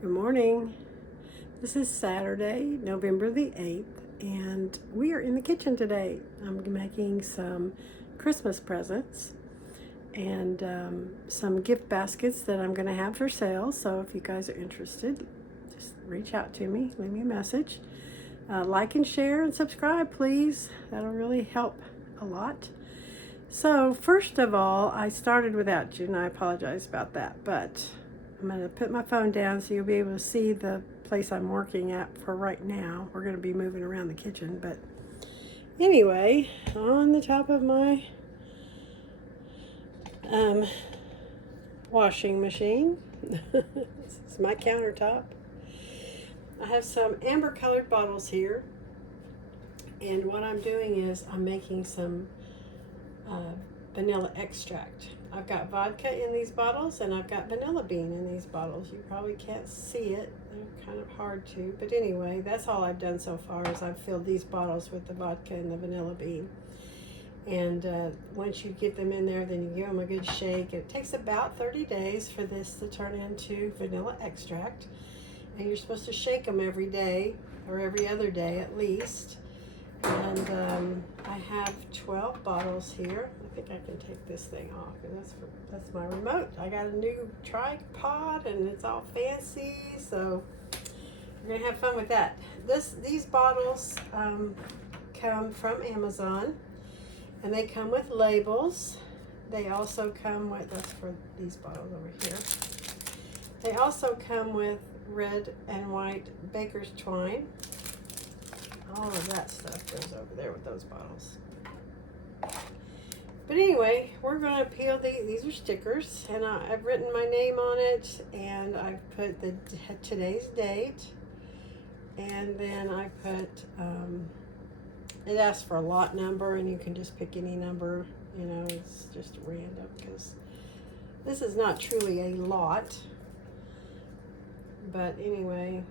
Good morning. This is Saturday, November the 8th, and we are in the kitchen today. I'm making some Christmas presents and some gift baskets that I'm going to have for sale. So if you guys are interested, just reach out to me, leave me a message. Like and share and subscribe, please. That'll really help a lot. So first of all, I started without you, and I apologize about that, but I'm going to put my phone down so you'll be able to see the place I'm working at for right now. We're going to be moving around the kitchen, but anyway, on the top of my washing machine, this is my countertop. I have some amber colored bottles here, and what I'm doing is I'm making some vanilla extract. I've got vodka in these bottles and I've got vanilla bean in these bottles. You probably can't see it. They're kind of hard to, but anyway, that's all I've done so far is I've filled these bottles with the vodka and the vanilla bean. And once you get them in there, then you give them a good shake. It takes about 30 days for this to turn into vanilla extract. And you're supposed to shake them every day or every other day at least. And I have 12 bottles here. I think I can take this thing off, and that's my remote. I got a new tripod, and it's all fancy, so we're gonna have fun with that. These bottles come from Amazon, and they come with labels. They also come with, that's for these bottles over here. They also come with red and white baker's twine. All of that stuff goes over there with those bottles. But anyway, we're going to peel these are stickers, and I've written my name on it, and I've put today's date, and then I put, it asks for a lot number, and you can just pick any number, you know, it's just random, because this is not truly a lot, but anyway.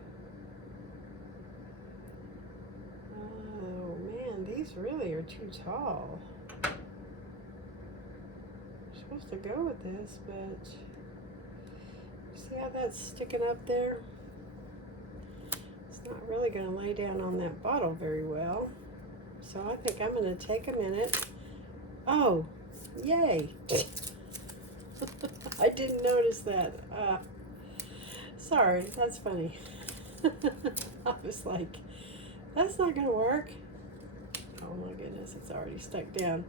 These really are too tall. I'm supposed to go with this, but see how that's sticking up there? It's not really going to lay down on that bottle very well. So I think I'm going to take a minute. Oh, yay. I didn't notice that. Sorry, that's funny. I was like, that's not going to work. Oh my goodness, it's already stuck down.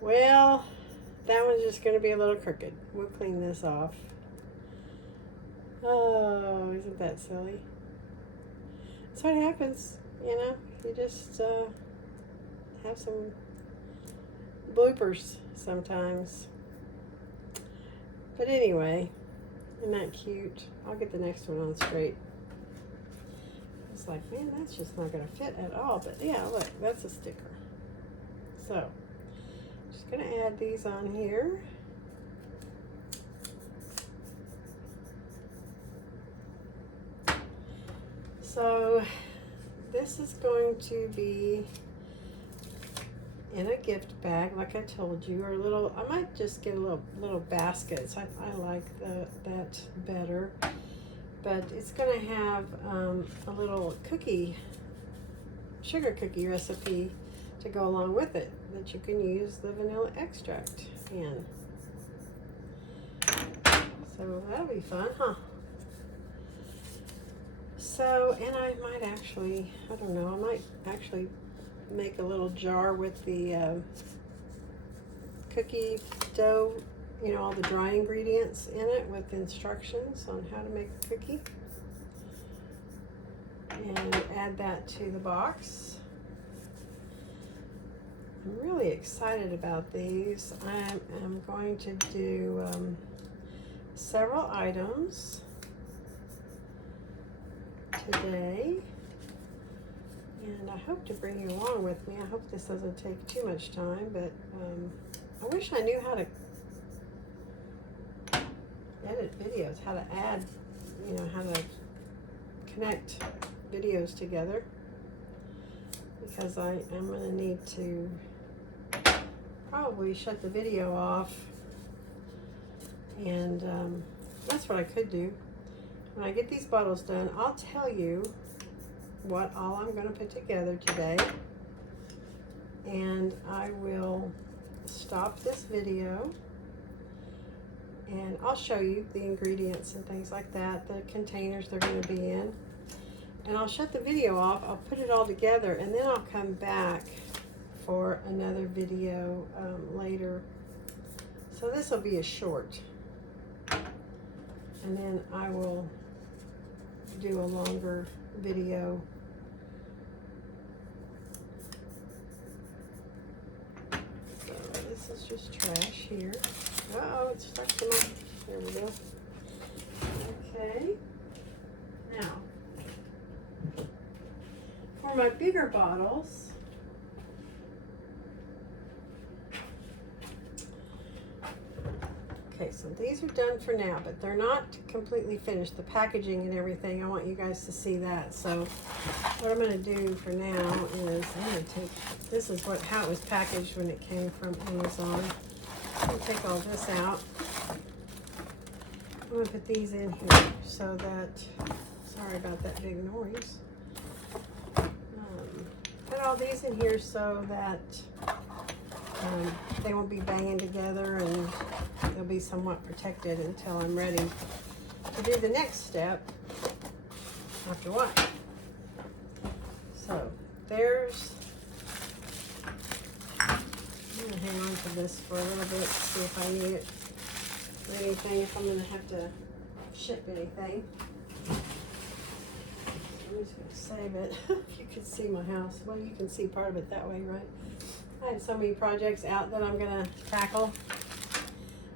Well, that one's just going to be a little crooked. We'll clean this off. Oh, isn't that silly? That's what happens, you know. You just have some bloopers sometimes. But anyway, isn't that cute? I'll get the next one on straight. It's like, man, that's just not going to fit at all. But yeah, look, that's a sticker. So, just going to add these on here. So, this is going to be in a gift bag, like I told you, or a little, I might just get a little baskets. I like that better. But it's going to have a little sugar cookie recipe to go along with it that you can use the vanilla extract in. So that'll be fun, huh? So, and I might actually, I don't know, I might actually make a little jar with the cookie dough, you know, all the dry ingredients in it with instructions on how to make a cookie, and add that to the box. I'm really excited about these. I am going to do several items today, and I hope to bring you along with me. I hope this doesn't take too much time, but I wish I knew how to edit videos, how to add, you know, how to connect videos together, because I am going to need to probably shut the video off, and that's what I could do. when I get these bottles done, I'll tell you what all I'm going to put together today. And I will stop this video and I'll show you the ingredients and things like that, the containers they're going to be in. And I'll shut the video off, I'll put it all together, and then I'll come back for another video later. So this will be a short. And then I will do a longer video. So this is just trash here. Uh-oh, it's stuck to my, there we go. Okay. Now, for my bigger bottles, okay, so these are done for now, but they're not completely finished. The packaging and everything, I want you guys to see that. So what I'm going to do for now is I'm going to take, this is how it was packaged when it came from Amazon. I'm going to take all this out. I'm going to put these in here so that, sorry about that big noise. Put all these in here so that they won't be banging together and they'll be somewhat protected until I'm ready to do the next step after a while. So there's, I'm gonna hang on to this for a little bit to see if I need it or anything, if I'm gonna have to ship anything. I'm just gonna save it. If you could see my house, well, you can see part of it that way, right? I have so many projects out that I'm gonna tackle.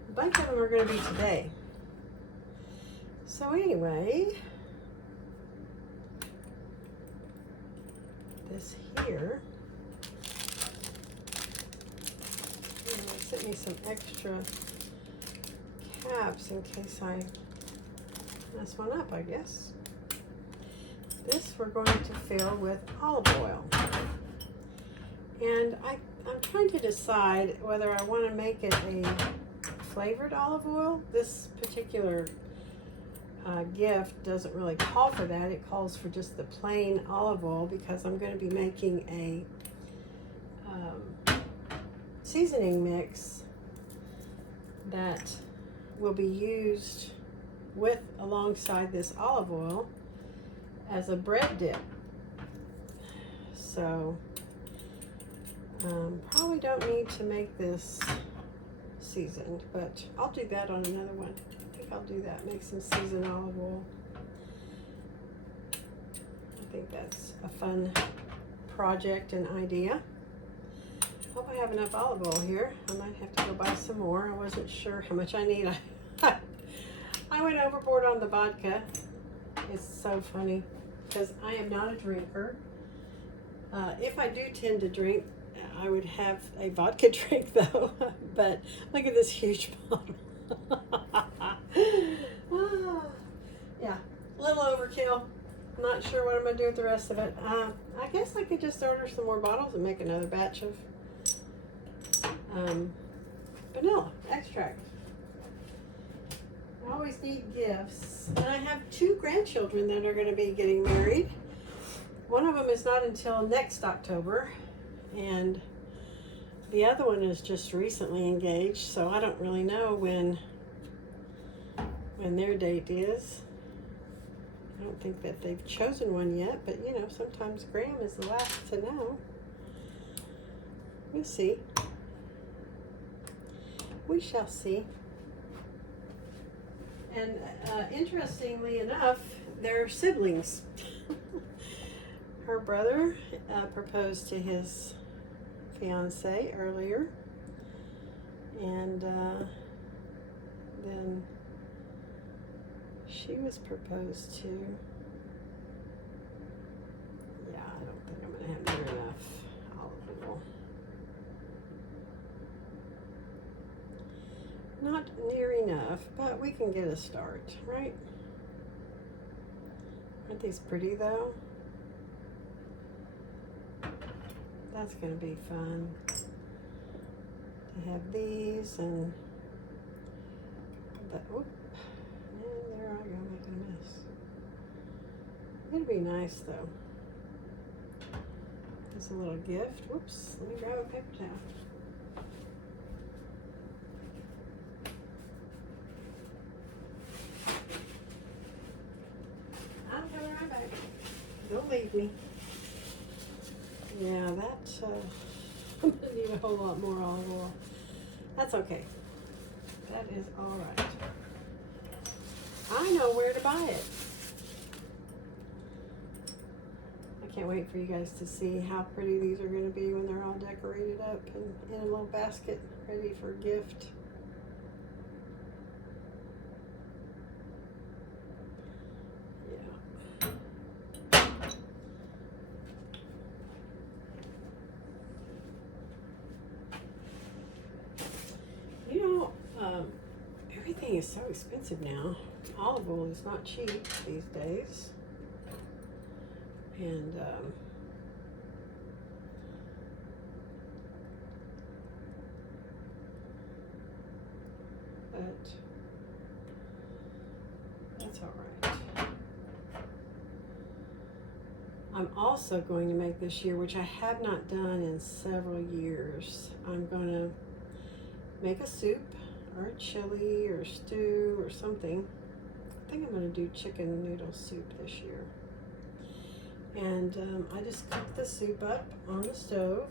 A bunch of them are gonna be today. So anyway, this here, they sent me some extra caps in case I mess one up, I guess. This we're going to fill with olive oil. And I'm trying to decide whether I want to make it a flavored olive oil. This particular gift doesn't really call for that. It calls for just the plain olive oil because I'm going to be making a seasoning mix that will be used alongside this olive oil as a bread dip. So probably don't need to make this seasoned, but I'll do that on another one. I think I'll do that, make some seasoned olive oil. I think that's a fun project and idea. Hope I have enough olive oil here. I might have to go buy some more. I wasn't sure how much I need. I went overboard on the vodka. It's so funny because I am not a drinker. If I do tend to drink, I would have a vodka drink though, but look at this huge bottle. Yeah, a little overkill. I'm not sure what I'm going to do with the rest of it. I guess I could just order some more bottles and make another batch of vanilla extract. I always need gifts. And I have 2 grandchildren that are going to be getting married. One of them is not until next October, and the other one is just recently engaged, so I don't really know when their date is. I don't think that they've chosen one yet, but you know, sometimes Graham is the last to know. We'll see. We shall see. And interestingly enough, they're siblings. Her brother proposed to his fiance earlier, and then she was proposed to. Yeah, I don't think I'm gonna have near enough olive oil. Not near enough, but we can get a start, right? Aren't these pretty though? That's going to be fun to have these and the, and there I go making a mess. It'd be nice though. As a little gift. Whoops, let me grab a paper towel. I'm coming right back. Don't leave me. Yeah, that, I'm gonna need a whole lot more olive oil. That's okay. That is all right. I know where to buy it. I can't wait for you guys to see how pretty these are going to be when they're all decorated up and in a little basket ready for a gift. Yeah. You know, everything is so expensive now. Olive oil is not cheap these days. And but that's all right. I'm also going to make this year, which I have not done in several years, I'm going to make a soup or a chili or stew or something. I think I'm going to do chicken noodle soup this year. And I just cook the soup up on the stove,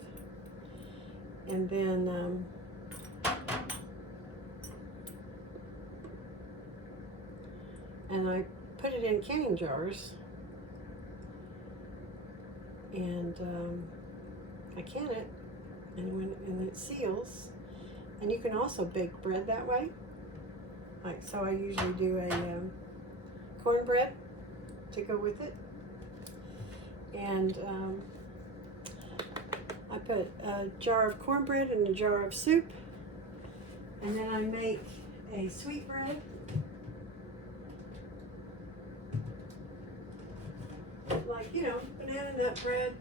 and then and I put it in canning jars, and I can it, and it seals. And you can also bake bread that way. Like, so I usually do a cornbread to go with it. And I put a jar of cornbread and a jar of soup, and then I make a sweetbread, like, you know, banana nut bread,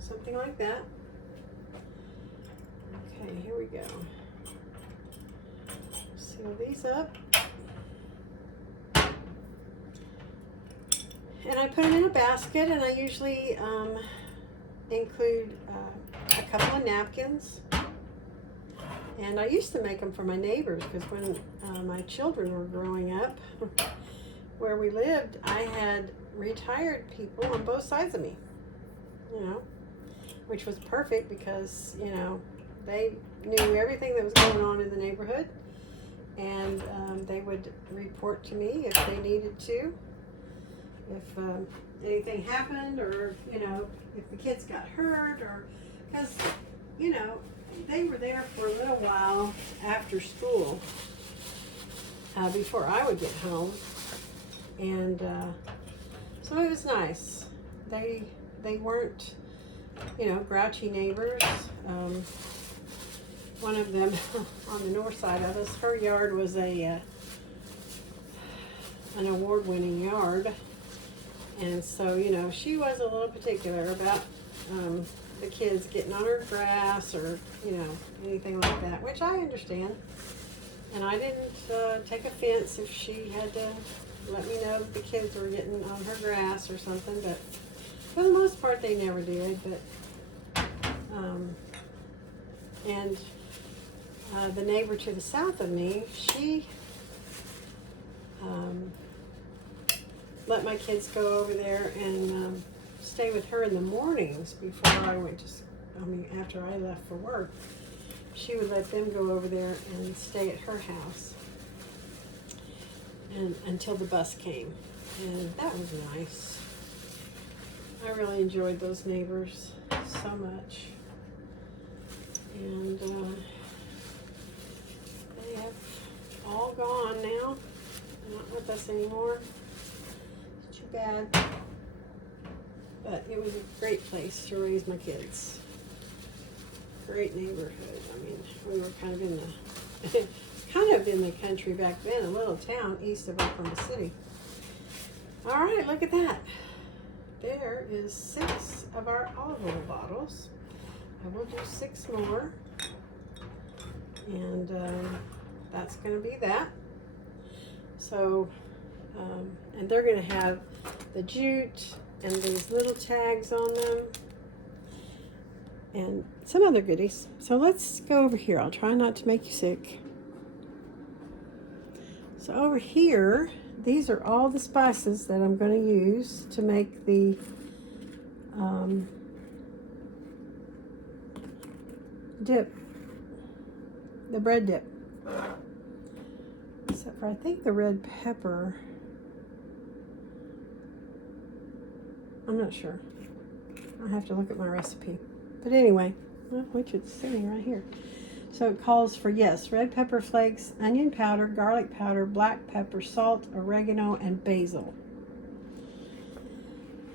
something like that. Okay, here we go. Seal these up. And I put them in a basket, and I usually include a couple of napkins. And I used to make them for my neighbors, because when my children were growing up, where we lived, I had retired people on both sides of me, you know, which was perfect because, you know, they knew everything that was going on in the neighborhood, and they would report to me if they needed to. If anything happened, or, you know, if the kids got hurt, or, because, you know, they were there for a little while after school, before I would get home, and so it was nice. They weren't, you know, grouchy neighbors. One of them on the north side of us, her yard was an award-winning yard. And so, you know, she was a little particular about the kids getting on her grass, or, you know, anything like that, which I understand. And I didn't take offense if she had to let me know that the kids were getting on her grass or something, but for the most part they never did. But and the neighbor to the south of me, she let my kids go over there and stay with her in the mornings before I went to, after I left for work. She would let them go over there and stay at her house, and until the bus came. And that was nice. I really enjoyed those neighbors so much. And they have all gone now. They're not with us anymore. Too bad. But it was a great place to raise my kids. Great neighborhood. I mean, we were kind of in the country back then, a little town east of Oklahoma City. All right, look at that. There is 6 of our olive oil bottles. I will do 6 more. And that's going to be that. So, and they're going to have the jute and these little tags on them and some other goodies. So let's go over here. I'll try not to make you sick. So over here, these are all the spices that I'm going to use to make the dip, the bread dip. Except for I think the red pepper, I'm not sure. I'll have to look at my recipe. But anyway, well, which it's sitting right here. So it calls for, yes, red pepper flakes, onion powder, garlic powder, black pepper, salt, oregano, and basil.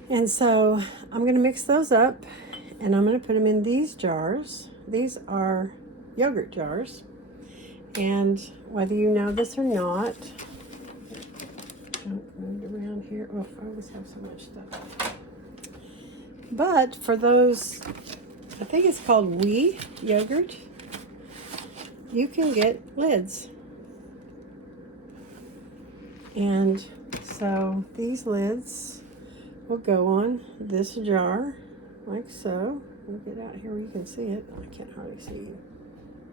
And so I'm going to mix those up, and I'm going to put them in these jars. These are yogurt jars. And whether you know this or not, don't move around here. Oh, I always have so much stuff. But for those, I think it's called Oui yogurt, you can get lids. And so these lids will go on this jar like so. We'll get out here where you can see it. I can't hardly see you.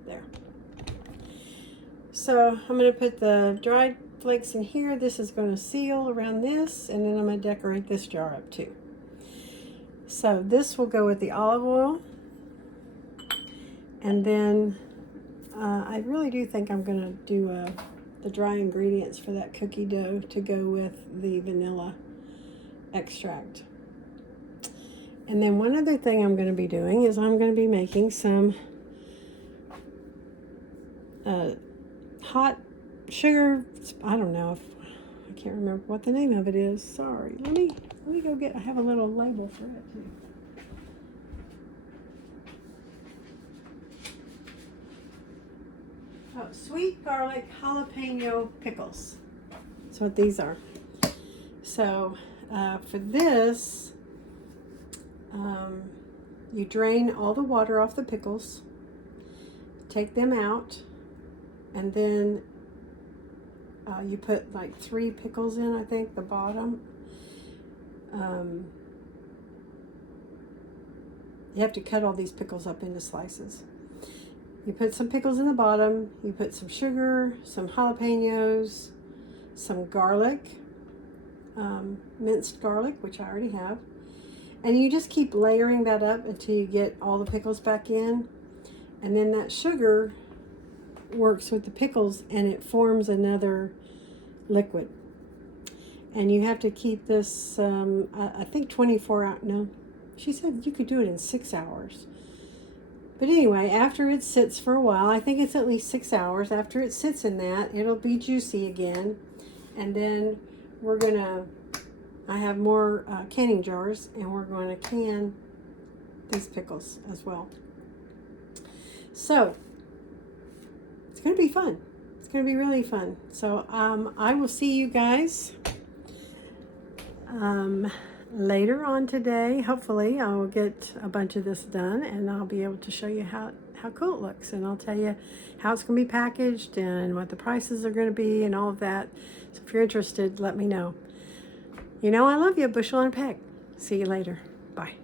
There. So I'm going to put the dried flakes in here. This is going to seal around this, and then I'm going to decorate this jar up too. So this will go with the olive oil, and then I really do think I'm going to do the dry ingredients for that cookie dough to go with the vanilla extract. And then one other thing I'm going to be doing is I'm going to be making some hot sugar. I don't know if I can't remember what the name of it is. Sorry. Let me go get. I have a little label for it too. Oh, sweet garlic jalapeno pickles. That's what these are. So for this, you drain all the water off the pickles, take them out, and then you put like 3 pickles in, I think, the bottom. You have to cut all these pickles up into slices. You put some pickles in the bottom, you put some sugar, some jalapenos, some garlic, minced garlic, which I already have. And you just keep layering that up until you get all the pickles back in. And then that sugar works with the pickles and it forms another liquid. And you have to keep this, I think 24 hours, no, she said you could do it in 6 hours. But anyway, after it sits for a while, I think it's at least 6 hours. After it sits in that, it'll be juicy again. And then we're gonna, I have more canning jars, and we're going to can these pickles as well. So it's going to be fun. It's going to be really fun. So I will see you guys later on today. Hopefully I will get a bunch of this done, and I'll be able to show you how cool it looks, and I'll tell you how it's going to be packaged and what the prices are going to be and all of that. So if you're interested, let me know. You know I love you, Bushel and Peck. See you later. Bye.